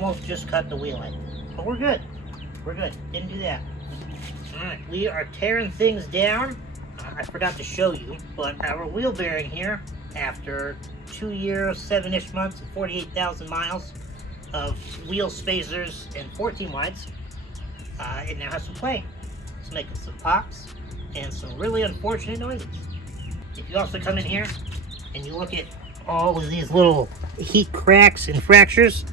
almost just cut the wheel in. But we're good. We're good. Didn't do that. Alright, we are tearing things down. I forgot to show you, but our wheel bearing here, after 2 years, 7-ish months, and 48,000 miles of wheel spacers and 14 wides, it now has some play. It's making some pops and some really unfortunate noises. If you also come in here and you look at all of these little heat cracks and fractures,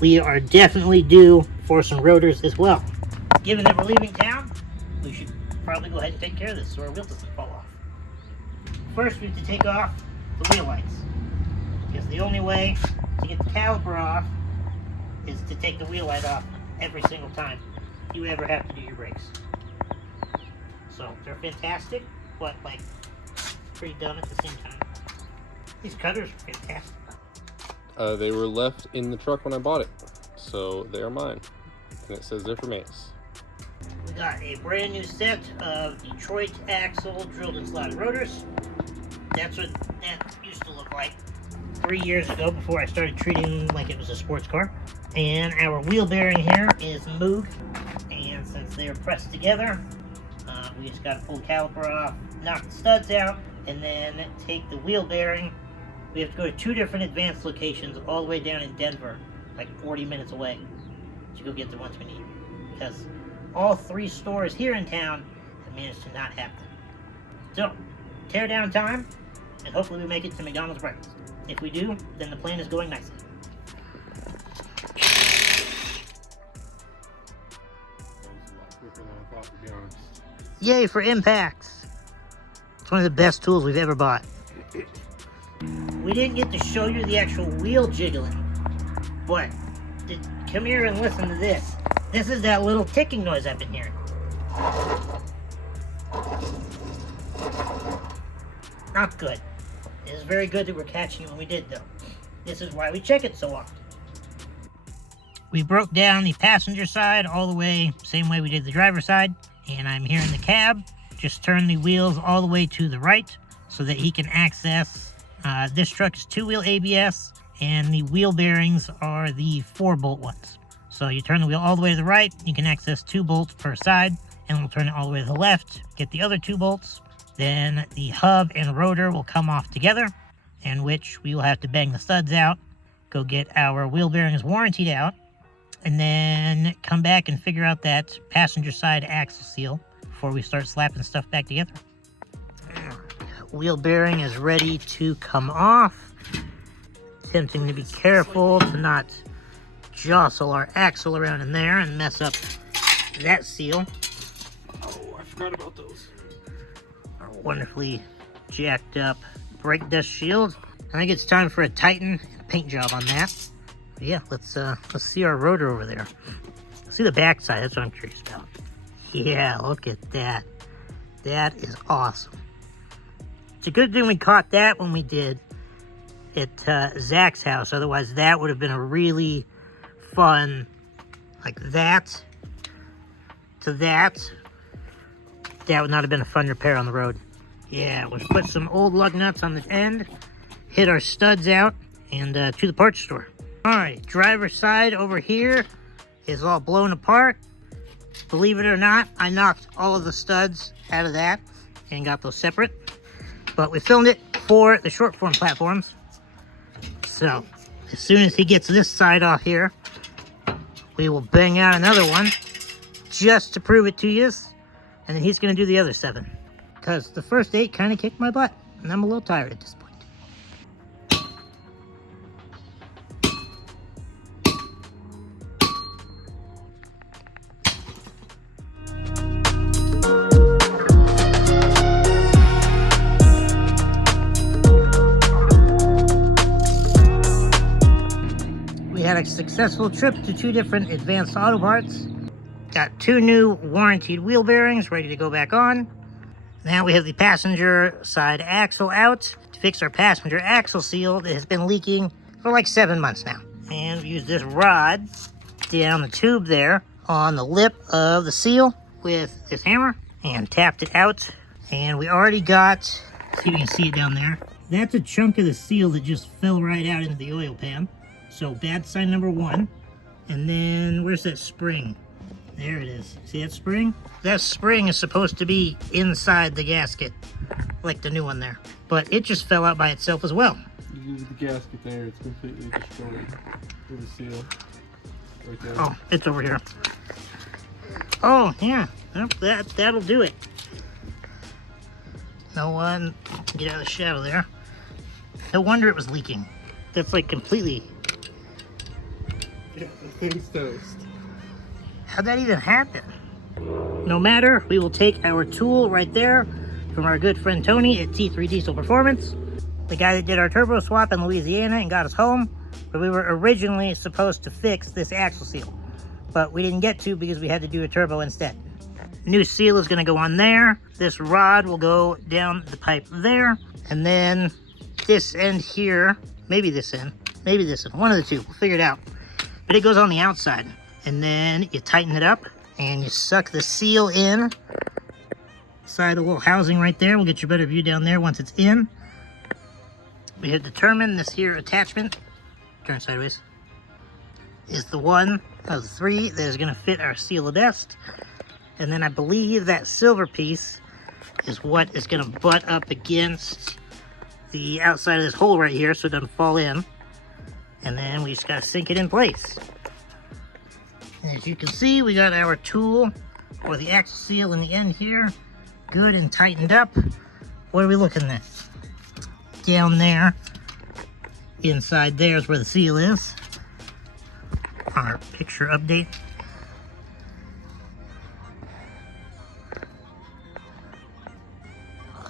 we are definitely due for some rotors as well. Given that we're leaving town, we should probably go ahead and take care of this so our wheel doesn't fall off. First, we have to take off the wheel lights, because the only way to get the caliper off is to take the wheel light off every single time you ever have to do your brakes. So they're fantastic, but like pretty dumb at the same time. These cutters are fantastic. They were left in the truck when I bought it, so they are mine, and it says they're for Mace. We got a brand new set of Detroit axle drilled and slotted rotors. That's what that used to look like 3 years ago before I started treating like it was a sports car. And our wheel bearing here is Moog, and since they are pressed together, we just got to pull the caliper off, knock the studs out, and then take the wheel bearing. We have to go to 2 different advanced locations all the way down in Denver, like 40 minutes away, to go get the ones we need, because all 3 stores here in town have managed to not have them. So, tear down time, and hopefully we make it to McDonald's breakfast. If we do, then the plan is going nicely. Yay for impacts! It's one of the best tools we've ever bought. We didn't get to show you the actual wheel jiggling, but come here and listen to this. This is that little ticking noise I've been hearing. Not good. It is very good that we're catching it when we did, though. This is why we check it so often. We broke down the passenger side all the way, same way we did the driver's side, and I'm here in the cab. Just turn the wheels all the way to the right so that he can access. This truck is 2-wheel ABS, and the wheel bearings are the 4-bolt ones. So you turn the wheel all the way to the right, you can access 2 bolts per side, and we'll turn it all the way to the left, get the other 2 bolts. Then the hub and rotor will come off together, in which we will have to bang the studs out, go get our wheel bearings warrantied out, and then come back and figure out that passenger side axle seal before we start slapping stuff back together. Wheel bearing is ready to come off. Attempting to be careful to not jostle our axle around in there and mess up that seal. Oh, I forgot about those. Our wonderfully jacked up brake dust shield. I think it's time for a Titan paint job on that. But yeah, let's see our rotor over there. See the backside, that's what I'm curious about. Yeah, look at that. That is awesome. It's a good thing we caught that when we did at Zach's house. Otherwise, that would have been a really fun, like that to that. That would not have been a fun repair on the road. Yeah, we'll put some old lug nuts on the end, hit our studs out, and to the parts store. Alright, driver's side over here is all blown apart. Believe it or not, I knocked all of the studs out of that and got those separate. But we filmed it for the short form platforms. So, as soon as he gets this side off here, we will bang out another one just to prove it to you. And then he's going to do the other 7. Because the first 8 kind of kicked my butt. And I'm a little tired at this point. We had a successful trip to 2 different Advanced Auto Parts. Got 2 new warranted wheel bearings ready to go back on. Now we have the passenger side axle out to fix our passenger axle seal that has been leaking for like 7 months now. And we use this rod down the tube there on the lip of the seal with this hammer and tapped it out. And we already got, see if you can see it down there. That's a chunk of the seal that just fell right out into the oil pan. So bad sign number 1. And then, where's that spring? There it is. See that spring? That spring is supposed to be inside the gasket, like the new one there. But it just fell out by itself as well. You use the gasket there, it's completely destroyed with the seal. Right there. Oh, it's over here. Oh, yeah. Yep, that'll do it. No one, get out of the shadow there. No wonder it was leaking. That's like completely. Yeah, the thing's toast. How'd that even happen? No matter, we will take our tool right there from our good friend Tony at T3 Diesel Performance, the guy that did our turbo swap in Louisiana and got us home, where we were originally supposed to fix this axle seal, but we didn't get to because we had to do a turbo instead. New seal is going to go on there. This rod will go down the pipe there, and then this end here, maybe this end, one of the two, we'll figure it out. But it goes on the outside, and then you tighten it up and you suck the seal in inside the little housing right there. We'll get you a better view down there once it's in. We have determined this here attachment, turn sideways, is the one of the three that is going to fit our seal of dust. And then I believe that silver piece is what is going to butt up against the outside of this hole right here so it doesn't fall in. And then we just got to sink it in place. And as you can see, we got our tool or the axle seal in the end here, good and tightened up. What are we looking at? Down there, inside there is where the seal is. On our picture update.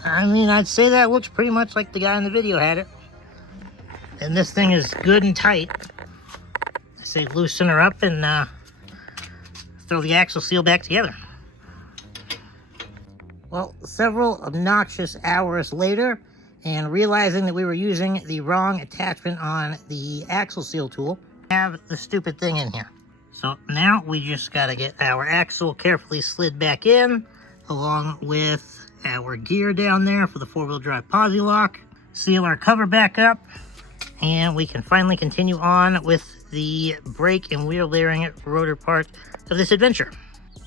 I mean, I'd say that looks pretty much like the guy in the video had it. And this thing is good and tight. I say loosen her up and throw the axle seal back together. Well, several obnoxious hours later, and realizing that we were using the wrong attachment on the axle seal tool, we have the stupid thing in here. So now we just gotta get our axle carefully slid back in, along with our gear down there for the four-wheel drive posi lock, seal our cover back up, and we can finally continue on with the brake and wheel bearing rotor part of this adventure.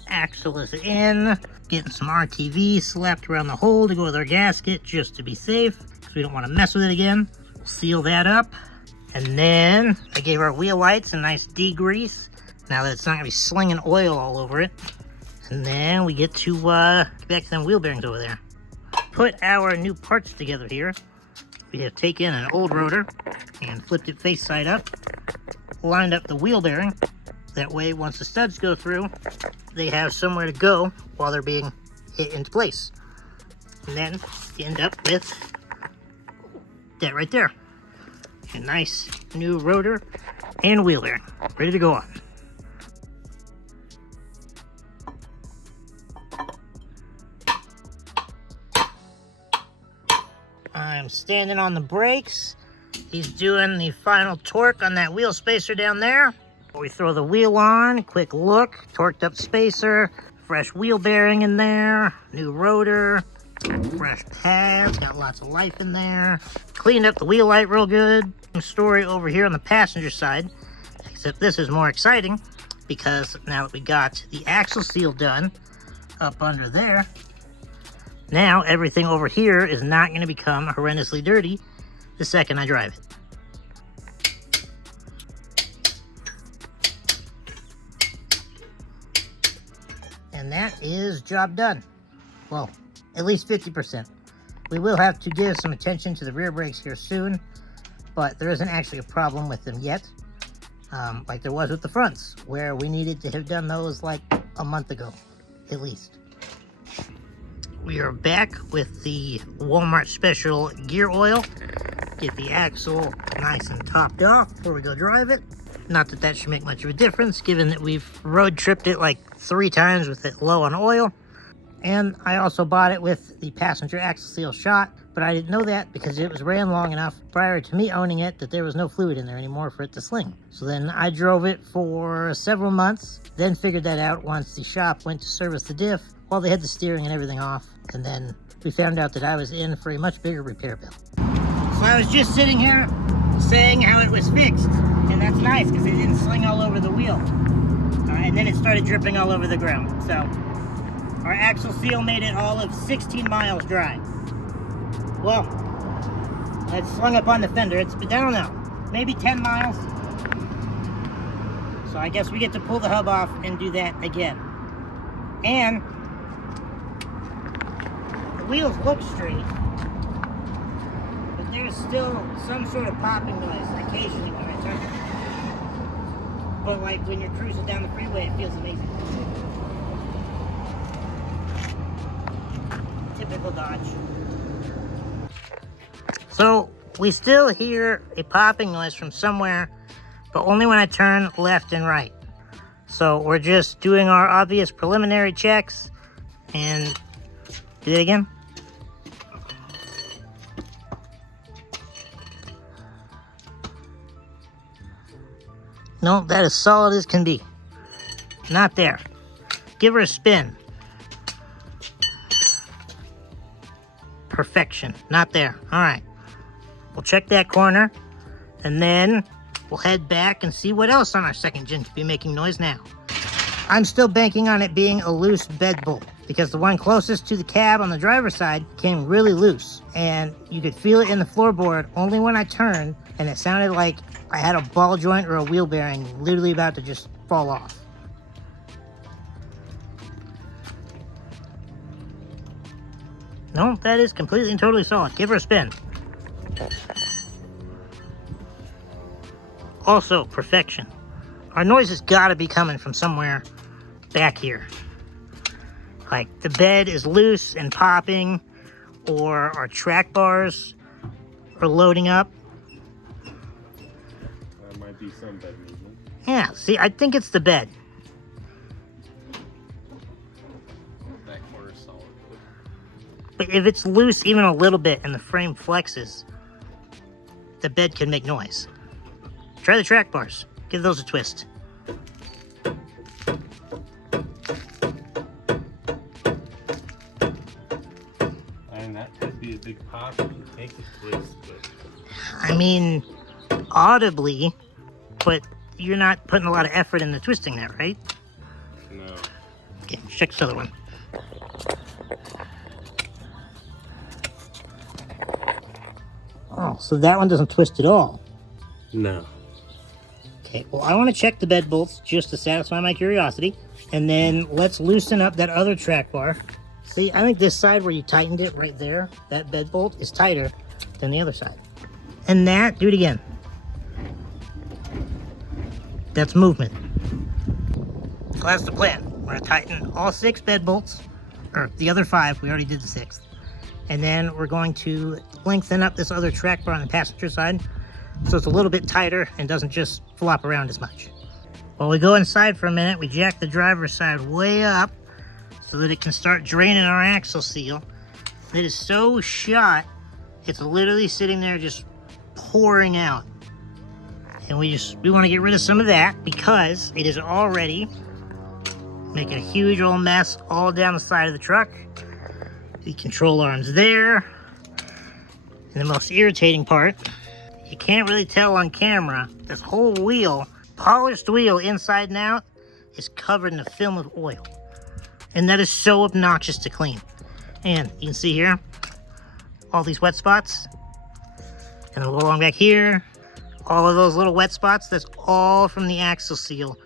Axle is in, getting some RTV slapped around the hole to go with our gasket just to be safe, because we don't want to mess with it again. We'll seal that up, and then I gave our wheel lights a nice degrease, now that it's not going to be slinging oil all over it. And then we get to get back to them wheel bearings over there. Put our new parts together here. We have taken an old rotor and flipped it face side up, lined up the wheel bearing. That way, once the studs go through, they have somewhere to go while they're being hit into place. And then you end up with that right there. A nice new rotor and wheel bearing, ready to go on. I'm standing on the brakes. He's doing the final torque on that wheel spacer down there. We throw the wheel on, quick look, torqued up spacer, fresh wheel bearing in there, new rotor, fresh pads, got lots of life in there. Cleaned up the wheel light real good. Story over here on the passenger side, except this is more exciting because now that we got the axle seal done up under there, now everything over here is not going to become horrendously dirty the second I drive it. And that is job done. Well, at least 50%. We will have to give some attention to the rear brakes here soon, but there isn't actually a problem with them yet, like there was with the fronts, where we needed to have done those like a month ago, at least. We are back with the Walmart special gear oil. Get the axle nice and topped off before we go drive it. Not that that should make much of a difference, given that we've road tripped it like 3 times with it low on oil. And I also bought it with the passenger axle seal shot, but I didn't know that because it was ran long enough prior to me owning it that there was no fluid in there anymore for it to sling. So then I drove it for several months, then figured that out once the shop went to service the diff while they had the steering and everything off. And then we found out that I was in for a much bigger repair bill. So I was just sitting here saying how it was fixed. And that's nice because it didn't sling all over the wheel. And then it started dripping all over the ground. So our axle seal made it all of 16 miles dry. Well, it's slung up on the fender. It's been, I don't know, maybe 10 miles. So I guess we get to pull the hub off and do that again. And the wheels look straight, but there's still some sort of popping noise occasionally when I turn it. But like when you're cruising down the freeway, it feels amazing. Typical Dodge. So we still hear a popping noise from somewhere, but only when I turn left and right. So we're just doing our obvious preliminary checks and do it again. No, that is solid as can be. Not there. Give her a spin. Perfection. Not there. All right. We'll check that corner, and then we'll head back and see what else on our second gen could be making noise now. I'm still banking on it being a loose bed bolt, because the one closest to the cab on the driver's side came really loose, and you could feel it in the floorboard only when I turned, and it sounded like I had a ball joint or a wheel bearing literally about to just fall off. No, that is completely and totally solid. Give her a spin. Also, perfection. Our noise has got to be coming from somewhere back here. Like the bed is loose and popping, or our track bars are loading up. That might be some bed movement. Yeah, see, I think it's the bed. That corner's solid. But if it's loose even a little bit and the frame flexes, the bed can make noise. Try the track bars. Give those a twist. And that could be a big pop if you take a twist, but I mean, audibly, but you're not putting a lot of effort into twisting that, right? No. Okay, check this other one. Oh, so that one doesn't twist at all. no. Okay, well, I want to check the bed bolts just to satisfy my curiosity. And then let's loosen up that other track bar. See, I think this side where you tightened it right there, that bed bolt is tighter than the other side. And that, do it again. That's movement. So that's the plan. We're going to tighten all 6 bed bolts, or the other 5, we already did the 6th. And then we're going to lengthen up this other track bar on the passenger side so it's a little bit tighter and doesn't just flop around as much. While we go inside for a minute, we jack the driver's side way up so that it can start draining our axle seal. It is so shot, it's literally sitting there just pouring out. And we want to get rid of some of that because it is already making a huge old mess all down the side of the truck. The control arm's there. And the most irritating part, you can't really tell on camera, this whole wheel, polished wheel inside and out, is covered in a film of oil. And that is so obnoxious to clean. And you can see here, all these wet spots. And then we'll go along back here, all of those little wet spots, that's all from the axle seal,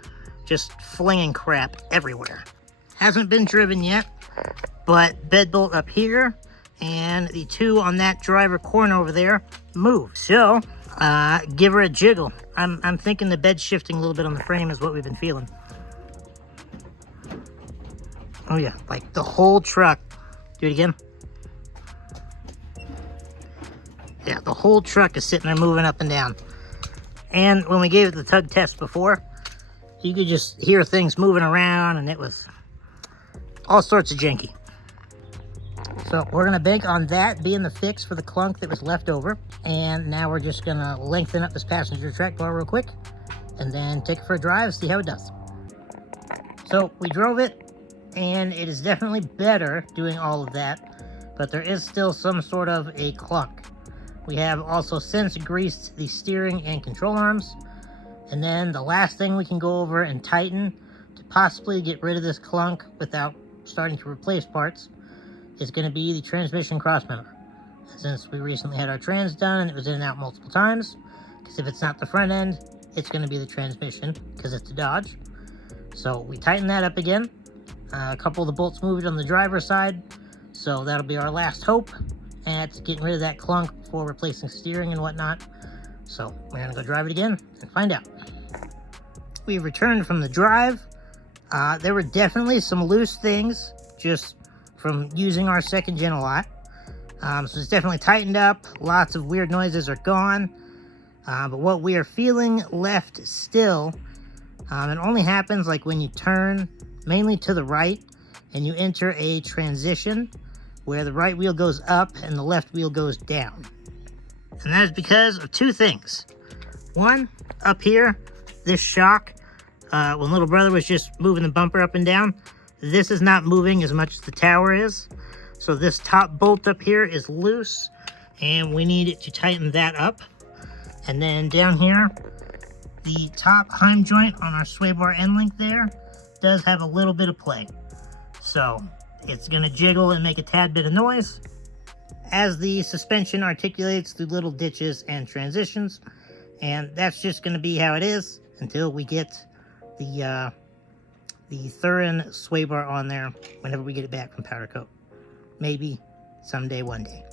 just flinging crap everywhere. Hasn't been driven yet, but bed bolt up here and the 2 on that driver corner over there move. So give her a jiggle. I'm thinking the bed shifting a little bit on the frame is what we've been feeling. Oh yeah, like the whole truck. Do it again. Yeah, the whole truck is sitting there moving up and down. And when we gave it the tug test before, you could just hear things moving around, and it was all sorts of janky. So we're gonna bank on that being the fix for the clunk that was left over. And now we're just gonna lengthen up this passenger track bar real quick and then take it for a drive, see how it does. So we drove it, and it is definitely better doing all of that, but there is still some sort of a clunk. We have also since greased the steering and control arms. And then the last thing we can go over and tighten to possibly get rid of this clunk without starting to replace parts is going to be the transmission cross member. And since we recently had our trans done and it was in and out multiple times, because if it's not the front end, it's going to be the transmission because it's a Dodge. So we tighten that up again. A couple of the bolts moved on the driver's side, so that'll be our last hope at getting rid of that clunk before replacing steering and whatnot. So we're going to go drive it again and find out. We returned from the drive. There were definitely some loose things just from using our second gen a lot. So it's definitely tightened up. Lots of weird noises are gone. But what we are feeling left still, it only happens like when you turn mainly to the right and you enter a transition where the right wheel goes up and the left wheel goes down. And that is because of two things. One, up here, this shock, when little brother was just moving the bumper up and down, this is not moving as much as the tower is. So this top bolt up here is loose and we need to tighten that up. And then down here, the top heim joint on our sway bar end link there does have a little bit of play. So it's going to jiggle and make a tad bit of noise as the suspension articulates through little ditches and transitions. And that's just going to be how it is until we get the Thurin sway bar on there whenever we get it back from powder coat. Maybe someday, one day.